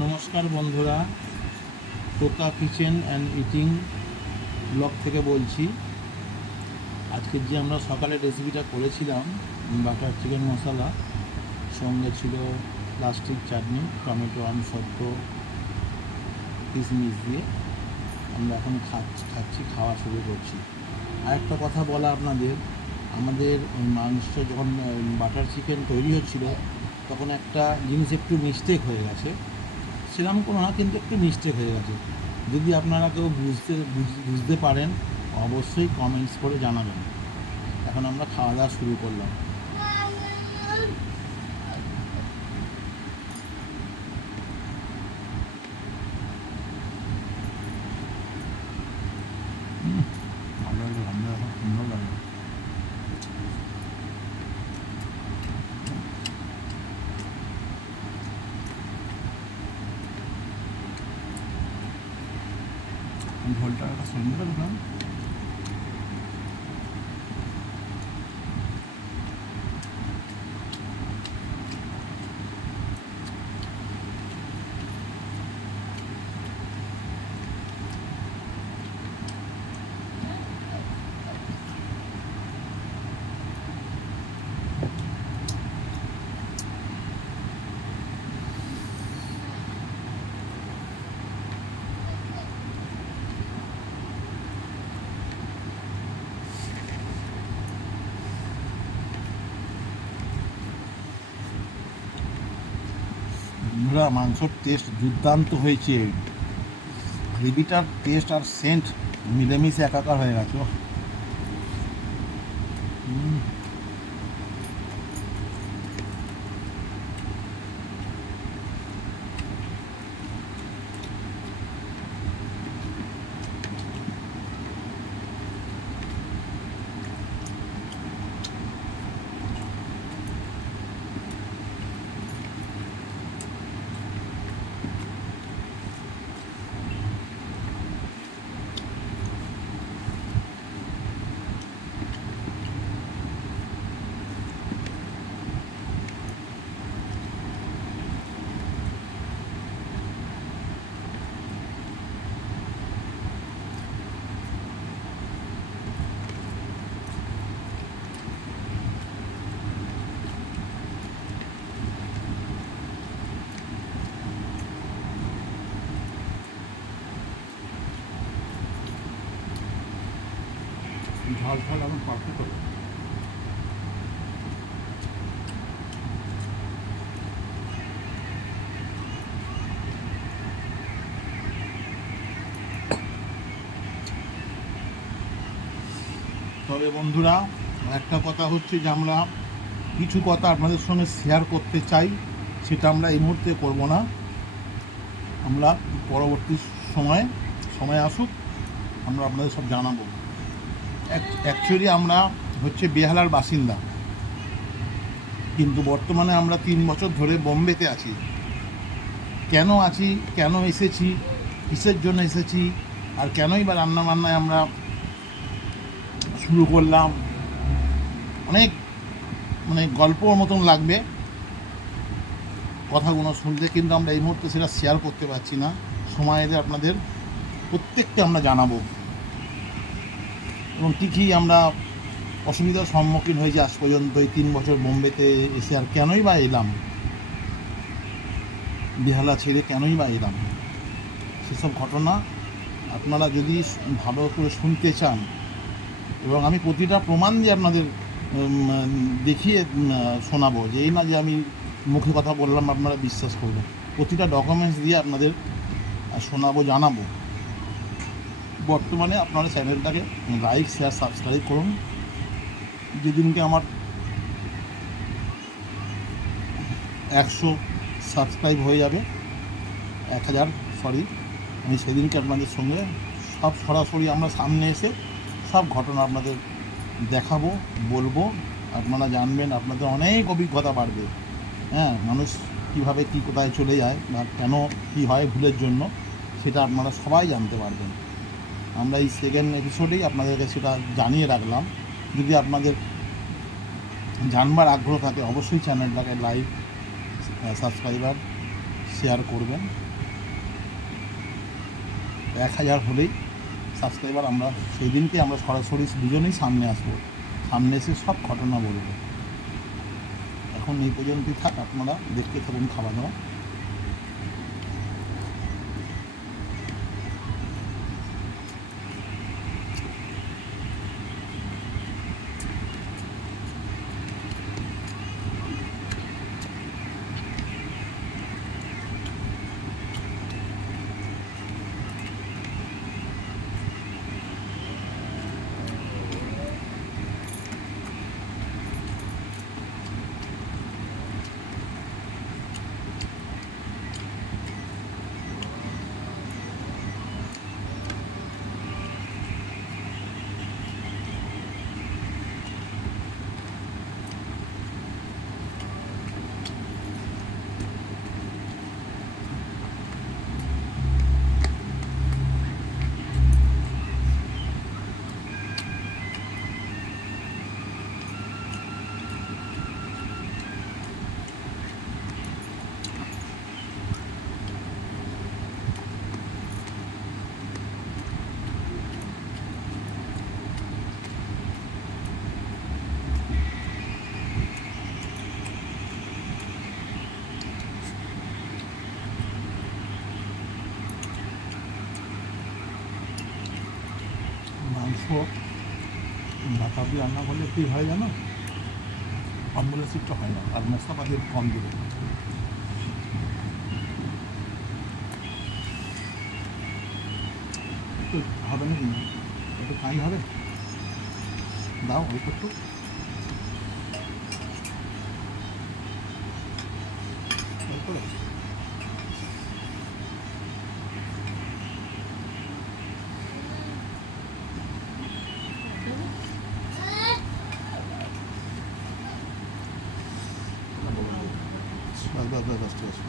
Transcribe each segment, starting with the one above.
নমস্কার বন্ধুরা, তোতা kitchen and eating blog থেকে বলছি। আজকে যে আমরা সকালে রেসিপিটা করেছিলাম বাটার চিকেন মশলা, সঙ্গে ছিল প্লাস্টিক চাটনি, টমেটো আমসত্ত্ব, কিশমিশ দিয়ে আমরা এখন খাওয়া শুরু করছি। আরেকটা কথা বলা আপনাদের, আমাদের মাংস যখন বাটার চিকেন তৈরি হচ্ছিল তখন একটা জিনিস একটু মিস্টেক হয়ে গেছে। সেরকম কোনো না, কিন্তু একটু মিস্টেক হয়ে গেছে। যদি আপনারা কেউ বুঝতে পারেন অবশ্যই কমেন্টস করে জানাবেন। এখন আমরা খাওয়া দাওয়া শুরু করলাম। ভালো লাগে, রান্না এখন সুন্দর লাগে। ঝোলটা একটা সুন্দর দিলাম। মাংসর টেস্ট দুর্দান্ত হয়েছে। গ্রেভিটার টেস্ট আর সেন্ট মিলেমিশে একাকার হয়ে গেছে। ঝাল ঝাল আমি পারফেক্ট হবে। তবে বন্ধুরা, একটা কথা হচ্ছে যে আমরা কিছু কথা আপনাদের সঙ্গে শেয়ার করতে চাই, সেটা আমরা এই মুহূর্তে করব না। আমরা পরবর্তী সময় আসুক, আমরা আপনাদের সব জানাবো। অ্যাকচুয়ালি আমরা হচ্ছে বেহালার বাসিন্দা, কিন্তু বর্তমানে আমরা 3 বছর ধরে বোম্বেতে আছি। কেন আছি, কেন এসেছি, কিসের জন্য এসেছি, আর কেনই বা রান্নাবান্নায় আমরা শুরু করলাম, অনেক গল্পর মতন লাগবে কথাগুলো শুনতে, কিন্তু আমরা এই মুহূর্তে সেটা শেয়ার করতে পারছি না। সময় এলে আপনাদের প্রত্যেককে আমরা জানাবো, এবং কী কী আমরা অসুবিধার সম্মুখীন হয়েছি আজ পর্যন্ত এই 3 বছর বোম্বেতে এসে, আর কেনই বা এলাম, বেহালা ছেড়ে কেনই বা এলাম, সেসব ঘটনা আপনারা যদি ভালো করে শুনতে চান, এবং আমি প্রতিটা প্রমাণ দিয়ে আপনাদের দেখিয়ে শোনাবো, যে এই না যে আমি মুখে কথা বললাম আপনারা বিশ্বাস করবেন, প্রতিটা ডকুমেন্টস দিয়ে আপনাদের শোনাবো, জানাবো। বর্তমানে আপনারা চ্যানেলটাকে লাইক, শেয়ার, সাবস্ক্রাইব করুন। যেদিনকে আমার 100 সাবস্ক্রাইব হয়ে যাবে, 1000 আমি সেদিনকে আপনাদের সঙ্গে সব সরাসরি আমরা সামনে এসে সব ঘটনা আপনাদের দেখাবো, বলবো, আপনারা জানবেন, আপনাদের অনেক অভিজ্ঞতা বাড়বে। হ্যাঁ, মানুষ কীভাবে কী কোথায় চলে যায় বা কেন কী হয় ভুলের জন্য, সেটা আপনারা সবাই জানতে পারবেন। আমরা এই সেকেন্ড এপিসোডেই আপনাদেরকে সেটা জানিয়ে রাখলাম। যদি আপনাদের জানবার আগ্রহ থাকে, অবশ্যই চ্যানেলটাকে লাইক, সাবস্ক্রাইবার, শেয়ার করবেন। 1000 হলেই সাবস্ক্রাইবার আমরা সেই দিনকে আমরা সরাসরি দুজনেই সামনে আসবো, সামনে এসে সব ঘটনা বলবো। এখন এই পর্যন্তই থাক, আপনারা দেখতে থাকুন খাওয়া দাওয়া। মাংস ঢাকা দিয়ে রান্না করলে কী হয় জানো, অম্বুলেসিটটা হয় না, আর মশলাপাতি একটু কম দিলে একটু হবে নাকি, একটু কাই হবে, দাও অল্প একটু। বাস ঠিক আছে।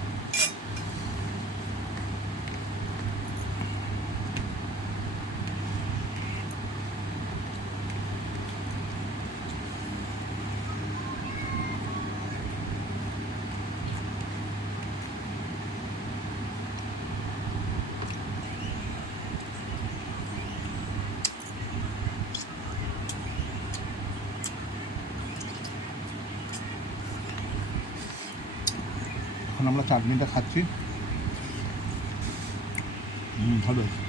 এখন আমরা চাটনিটা খাচ্ছি, ভালো আছে।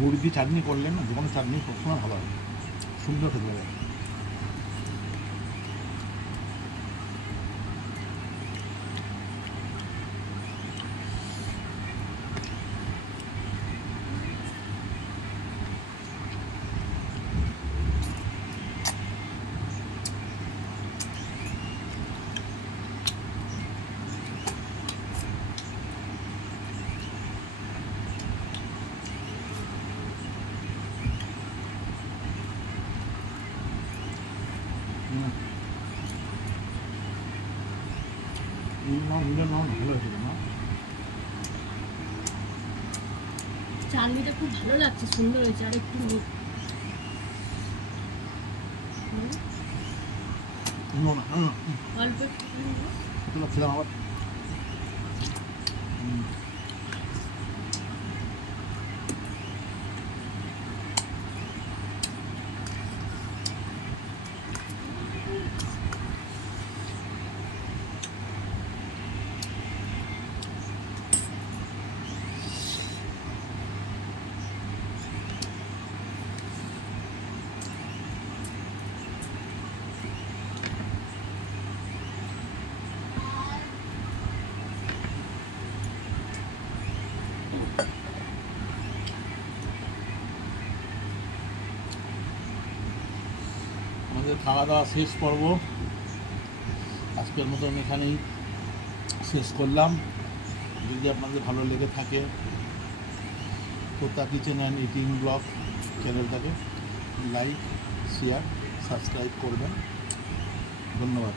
গুড় দিয়ে চাটনি করলে না, যে কোনো চাটনি সবসময় ভালো হয়, সুন্দর খেতে পারে। চাটনিটা খুব ভালো লাগছে, সুন্দর হয়েছে। আর একটু অল্প একটু খেলাম আবার। আমাদের খাওয়া দাওয়া শেষ পর্ব আজকের মতন এখানেই শেষ করলাম। যদি আপনাদের ভালো লেগে থাকে তোতা কিচেন অ্যান্ড ইটিং ব্লগ চ্যানেলটাকে লাইক শেয়ার সাবস্ক্রাইব করবেন। ধন্যবাদ।